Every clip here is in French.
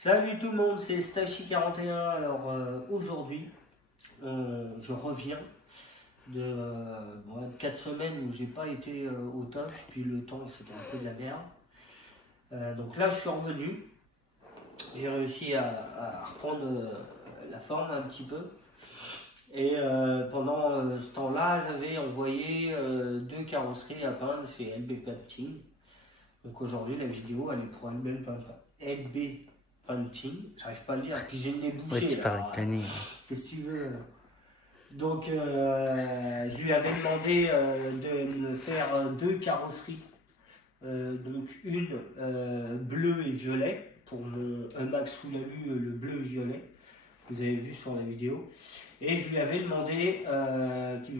Salut tout le monde, c'est Stachi41. Alors aujourd'hui, je reviens de 4 semaines où j'ai pas été au top, puis le temps c'était un peu de la merde. Donc là je suis revenu, j'ai réussi à reprendre la forme un petit peu. Et pendant ce temps-là, j'avais envoyé 2 carrosseries à peindre chez LB Painting. Donc aujourd'hui, la vidéo elle est pour LB Painting, j'arrive pas à le dire, puis j'ai le nez bouché. Ouais, tu parles cané. Qu'est-ce que tu veux? Donc je lui avais demandé de me faire 2 carrosseries, donc une bleue et violet pour mon Max sous la lue, le bleu et violet. Vous avez vu sur la vidéo. Et je lui avais demandé qu'il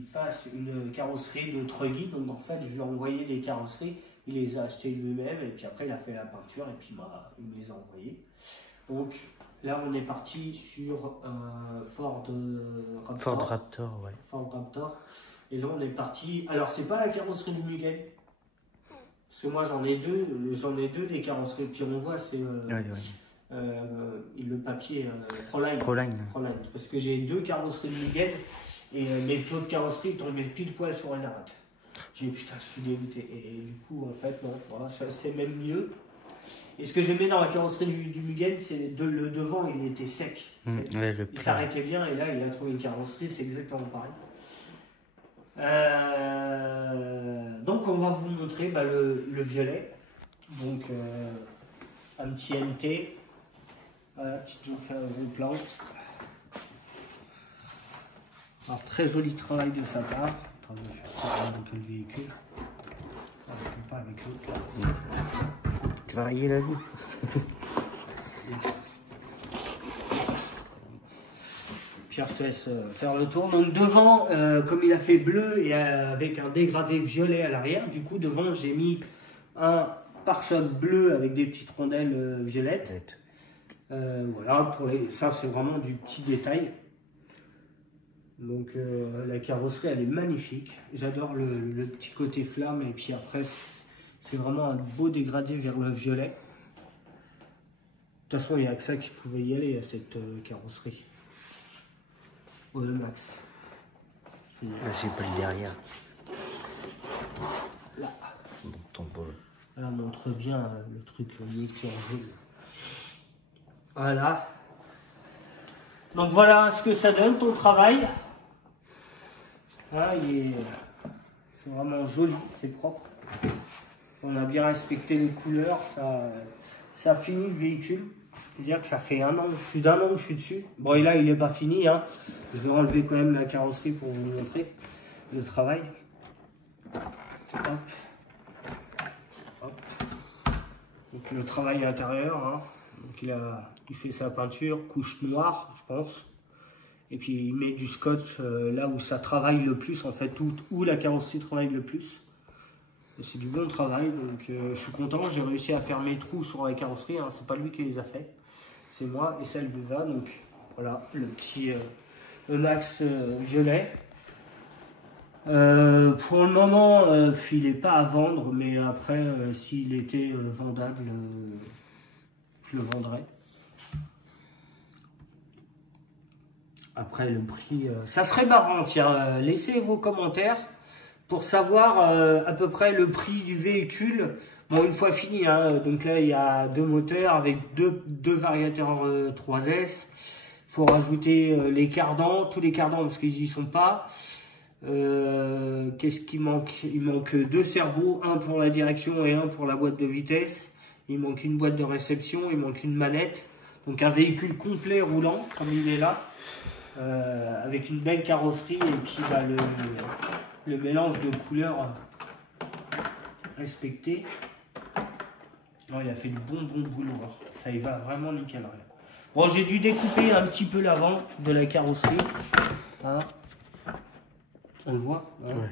me fasse une carrosserie de Truggy. Donc en fait, je lui ai envoyé les carrosseries. Il les a achetées lui-même. Et puis après, il a fait la peinture. Et puis il me les a envoyées. Donc là, on est parti sur Ford Raptor. Ford Raptor, ouais. Ford Raptor. Et là, on est parti. Alors, c'est pas la carrosserie de Mugen. Parce que moi, j'en ai deux des carrosseries. Et puis on voit, c'est... Ouais. le papier Proline. Parce que j'ai 2 carrosseries de Mugen et mes autres carrosseries tombaient pile poil sur une arête. J'ai dit putain, je suis dégoûté. Et du coup, en fait, non, voilà, c'est même mieux. Et ce que j'aimais dans la carrosserie du Mugen, c'est le devant, il était sec. Ouais, il s'arrêtait bien et là, il a trouvé une carrosserie, c'est exactement pareil. Donc, on va vous montrer le violet. Donc, un petit NT. Voilà, je vous fais un gros plan. Alors, très joli travail de sa part. Attendez, je vais faire un peu le véhicule. Alors, je ne peux pas avec l'autre là. Tu vas rayer la vie. Pierre, je te laisse faire le tour. Donc devant, comme il a fait bleu et avec un dégradé violet à l'arrière, du coup devant j'ai mis un pare-choc bleu avec des petites rondelles violettes. Voilà, ça c'est vraiment du petit détail. Donc la carrosserie elle est magnifique. J'adore le petit côté flamme et puis après c'est vraiment un beau dégradé vers le violet. De toute façon il n'y a que ça qui pouvait y aller à cette carrosserie. Au Max. Là j'ai pas le derrière. Là. Bon, ton beau. Là montre bien le truc qui est en jaune. Voilà. Donc voilà ce que ça donne ton travail. Voilà, c'est vraiment joli, c'est propre. On a bien respecté les couleurs, ça finit le véhicule. C'est-à-dire que ça fait plus d'un an que je suis dessus. Bon, et là, il n'est pas fini. Hein. Je vais enlever quand même la carrosserie pour vous montrer le travail. Hop. Hop. Donc, le travail intérieur. Hein. Donc, il fait sa peinture, couche noire, je pense. Et puis, il met du scotch là où ça travaille le plus, en fait, où la carrosserie travaille le plus. C'est du bon travail, donc je suis content. J'ai réussi à faire mes trous sur la carrosserie. Hein. C'est pas lui qui les a fait. C'est moi et celle de Va, donc voilà le petit Max violet. Pour le moment, il n'est pas à vendre, mais après, s'il était vendable, je le vendrais. Après, le prix, ça serait marrant, tiens, laissez vos commentaires pour savoir à peu près le prix du véhicule. Bon, une fois fini, hein, donc là, il y a 2 moteurs avec deux variateurs 3S. Il faut rajouter les cardans, tous les cardans parce qu'ils n'y sont pas. Qu'est-ce qu'il manque? Il manque 2 cerveaux, un pour la direction et un pour la boîte de vitesse. Il manque une boîte de réception, il manque une manette. Donc un véhicule complet roulant, comme il est là, avec une belle carrosserie et puis le mélange de couleurs respecté. Oh, il a fait du bon boulot. Ça y va vraiment nickel. Bon, j'ai dû découper un petit peu l'avant de la carrosserie. Hein. On le voit. Hein. Ouais.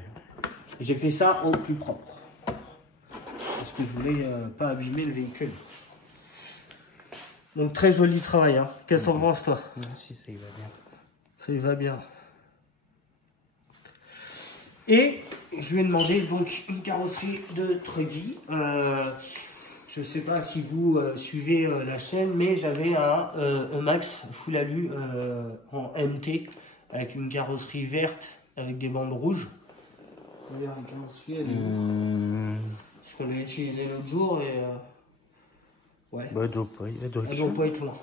J'ai fait ça au plus propre. Parce que je voulais pas abîmer le véhicule. Donc très joli travail. Hein. Qu'est-ce que t'en penses toi? Si, ça y va bien. Ça y va bien. Et je lui ai demandé donc une carrosserie de Truggy. je sais pas si vous suivez la chaîne, mais j'avais un Emax full alu en MT avec une carrosserie verte avec des bandes rouges. D'ailleurs, la carrosserie, elle est où? Parce qu'on l'a utilisé l'autre jour et ouais. Bah, elle doit pas être loin.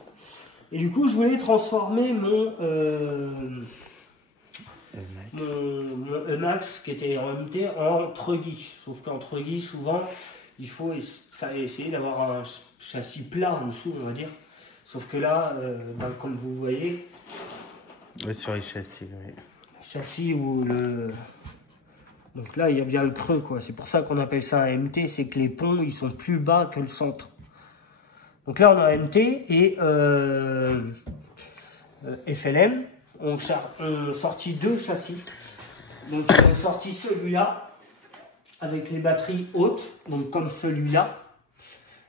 Et du coup, je voulais transformer mon Emax qui était en MT en truggy. Sauf qu'en truggy, souvent, il faut essayer d'avoir un châssis plat en dessous, on va dire. Sauf que là, comme vous voyez, ouais, sur les châssis, oui. Châssis où le... Donc là, il y a bien le creux, quoi. C'est pour ça qu'on appelle ça un MT, c'est que les ponts, ils sont plus bas que le centre. Donc là, on a un MT et FLM ont sorti 2 châssis. Donc ils ont sorti celui-là avec les batteries hautes, donc comme celui-là.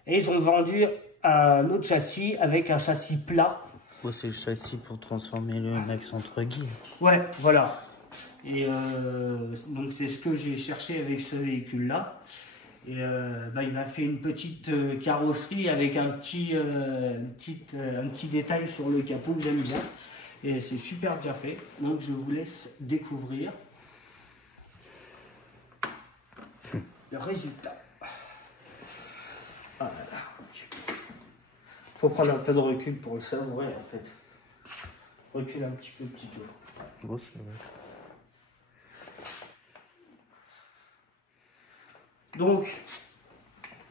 Et ils ont vendu un autre châssis avec un châssis plat. Bon, c'est le châssis pour transformer le Emax en truggy. Ouais, voilà. Et donc c'est ce que j'ai cherché avec ce véhicule-là. Et il m'a fait une petite carrosserie avec un petit détail sur le capot que j'aime bien. Et c'est super bien fait. Donc je vous laisse découvrir le résultat. Ah là là. Faut prendre un peu de recul pour le savourer en fait. Recule un petit peu, petit tour. Bon, c'est vrai. Donc,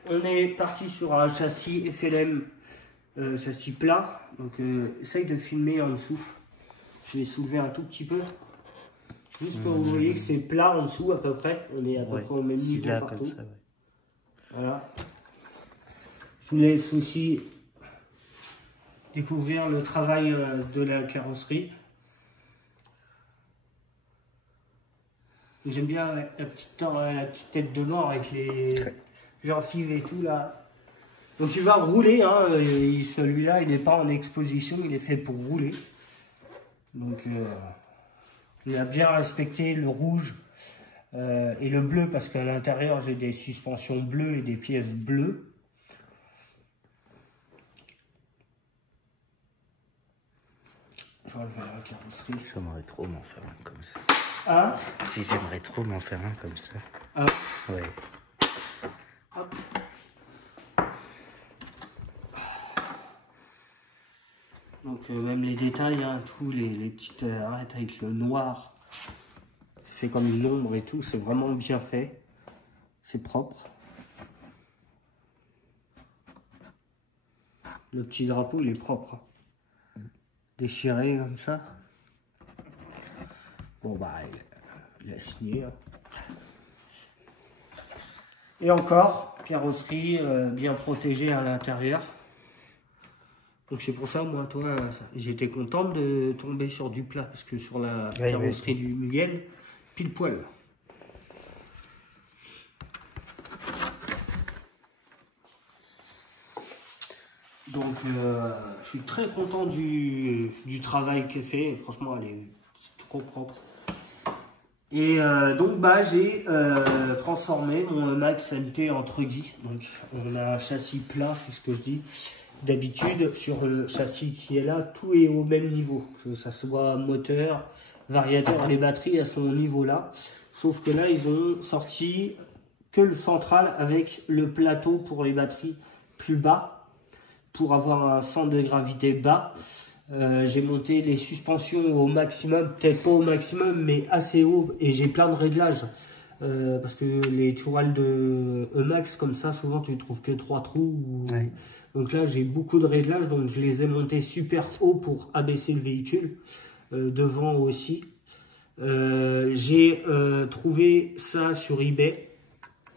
on est parti sur un châssis FLM, châssis plat. Donc, essaye de filmer en dessous. Je vais soulever un tout petit peu. Juste pour que vous voyez que c'est plat en dessous à peu près. On est à peu près au même niveau là, partout. comme ça, ouais. Voilà. Je vous laisse aussi découvrir le travail de la carrosserie. J'aime bien la petite tête de mort avec les gencives et tout là. Donc il va rouler, hein, celui-là il n'est pas en exposition, il est fait pour rouler. Donc il a bien respecté le rouge et le bleu parce qu'à l'intérieur j'ai des suspensions bleues et des pièces bleues. Je vais enlever la carrosserie. J'aimerais trop m'en faire un comme ça. Hein? Si j'aimerais trop m'en faire un comme ça. Ah. Ouais. Hop. Donc même les détails, hein, tous les petites arêtes avec le noir, c'est fait comme une ombre et tout, c'est vraiment bien fait, c'est propre. Le petit drapeau il est propre, déchiré comme ça. Bon bah il a signé. Hein. Et encore, carrosserie bien protégée à l'intérieur. Donc c'est pour ça, moi, toi, j'étais contente de tomber sur du plat, parce que sur la carrosserie du Mugen, pile poil. Donc je suis très content du travail qu'elle fait, franchement, elle est trop propre. Et donc j'ai transformé mon Emax MT en truggy. Donc on a un châssis plat, c'est ce que je dis. D'habitude sur le châssis qui est là, tout est au même niveau. Que ça soit moteur, variateur, les batteries à son niveau là. Sauf que là ils ont sorti que le central avec le plateau pour les batteries plus bas. Pour avoir un centre de gravité bas. J'ai monté les suspensions au maximum, peut-être pas au maximum, mais assez haut. Et j'ai plein de réglages. Parce que les tourelles de Emax, comme ça, souvent tu ne trouves que 3 trous. Ouais. Donc là, j'ai beaucoup de réglages. Donc je les ai montés super haut pour abaisser le véhicule. Devant aussi. J'ai trouvé ça sur eBay.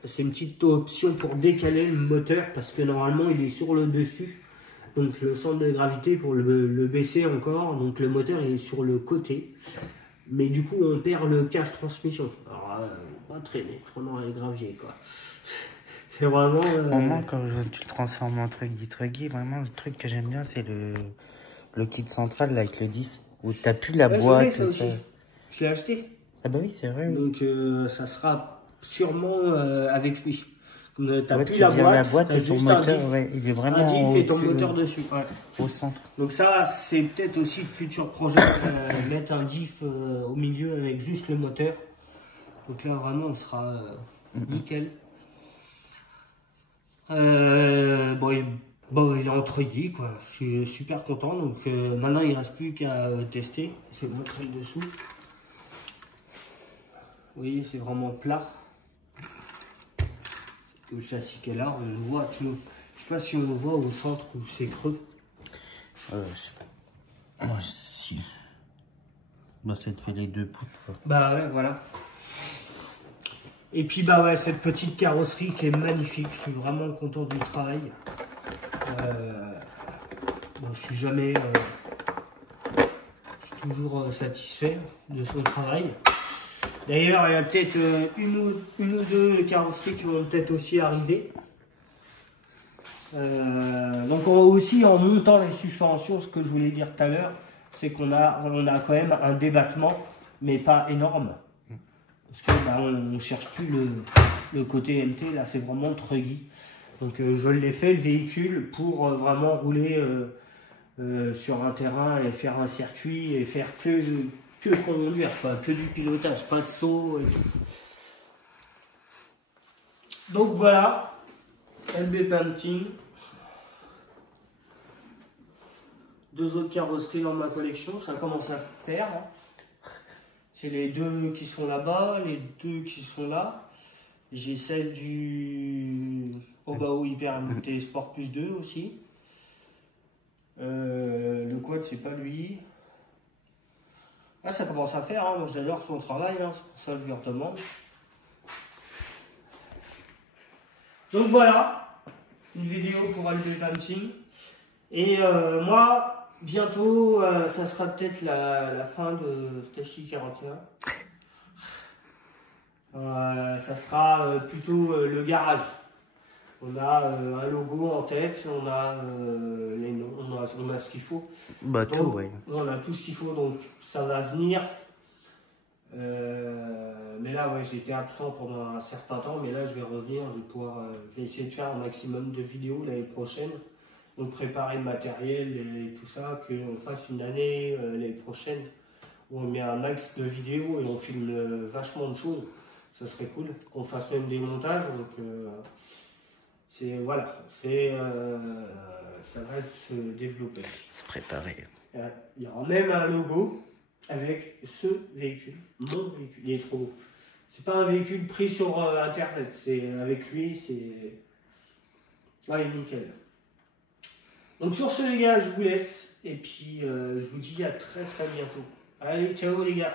C'est une petite option pour décaler le moteur. Parce que normalement, il est sur le dessus. Donc le centre de gravité pour le baisser encore, donc le moteur est sur le côté. Mais du coup on perd le cache transmission. Alors pas traîner trop dans les graviers quoi. C'est vraiment... Au moins quand tu le transformes en truggy, vraiment le truc que j'aime bien c'est le kit central là, avec le diff. Où t'as plus la boîte. Ça aussi. Je l'ai acheté. Ah bah oui c'est vrai. Donc ça sera sûrement avec lui. T'as Ouais, plus tu la vires boîte, la boîte t'as et ton juste un moteur, diff, ouais, il est un vraiment diff et ton au-dessus, moteur dessus. Ouais. au centre. Donc ça, c'est peut-être aussi le futur projet, mettre un diff au milieu avec juste le moteur. Donc là, vraiment, on sera nickel. Bon, il est entre guillemets, quoi. Je suis super content. Donc maintenant, il ne reste plus qu'à tester. Je vais vous montrer le dessous. Vous voyez, c'est vraiment plat. Le châssis qui est là, on le voit. Je sais pas si on le voit au centre où c'est creux. Je sais pas. Moi, si. Bah, ça te fait les 2 poutres, quoi. Bah ouais, voilà. Et puis bah ouais, cette petite carrosserie qui est magnifique. Je suis vraiment content du travail. Bon, je suis jamais... je suis toujours satisfait de son travail. D'ailleurs, il y a peut-être une ou deux carrosseries qui vont peut-être aussi arriver. Donc aussi en montant les suspensions, ce que je voulais dire tout à l'heure, c'est qu'on a quand même un débattement, mais pas énorme. Parce que bah, on ne cherche plus le côté MT, là c'est vraiment truggy. Donc je l'ai fait le véhicule pour vraiment rouler sur un terrain et faire un circuit et faire que conduire, quoi, que du pilotage, pas de saut et tout. Donc voilà, LB Painting. 2 autres carrosseries dans ma collection, ça commence à faire. J'ai les 2 qui sont là-bas, les 2 qui sont là. J'ai celle du Obao Hyper MT Sport Plus 2 aussi. Le quad, c'est pas lui. Ah, ça commence à faire, hein. Moi j'adore son travail, hein. C'est pour ça que je lui redemande. Donc voilà, une vidéo pour LB Painting. Et moi, bientôt, ça sera peut-être la fin de Stachi 41. Ça sera plutôt le garage. On a un logo en tête, on a ce qu'il faut. Bah, Donc, tout, ouais. on a tout ce qu'il faut, donc ça va venir. Mais là, ouais, j'étais absent pendant un certain temps, mais là, je vais revenir. Je vais essayer de faire un maximum de vidéos l'année prochaine. Donc, préparer le matériel et tout ça, qu'on fasse une année l'année prochaine où on met un max de vidéos et on filme vachement de choses. Ça serait cool qu'on fasse même des montages. Donc, voilà, ça va se développer. Se préparer. Il y aura même un logo avec ce véhicule, mon véhicule. Il est trop beau. C'est pas un véhicule pris sur internet, c'est avec lui, c'est. Ouais, nickel. Donc sur ce les gars, je vous laisse et puis je vous dis à très très bientôt. Allez, ciao les gars.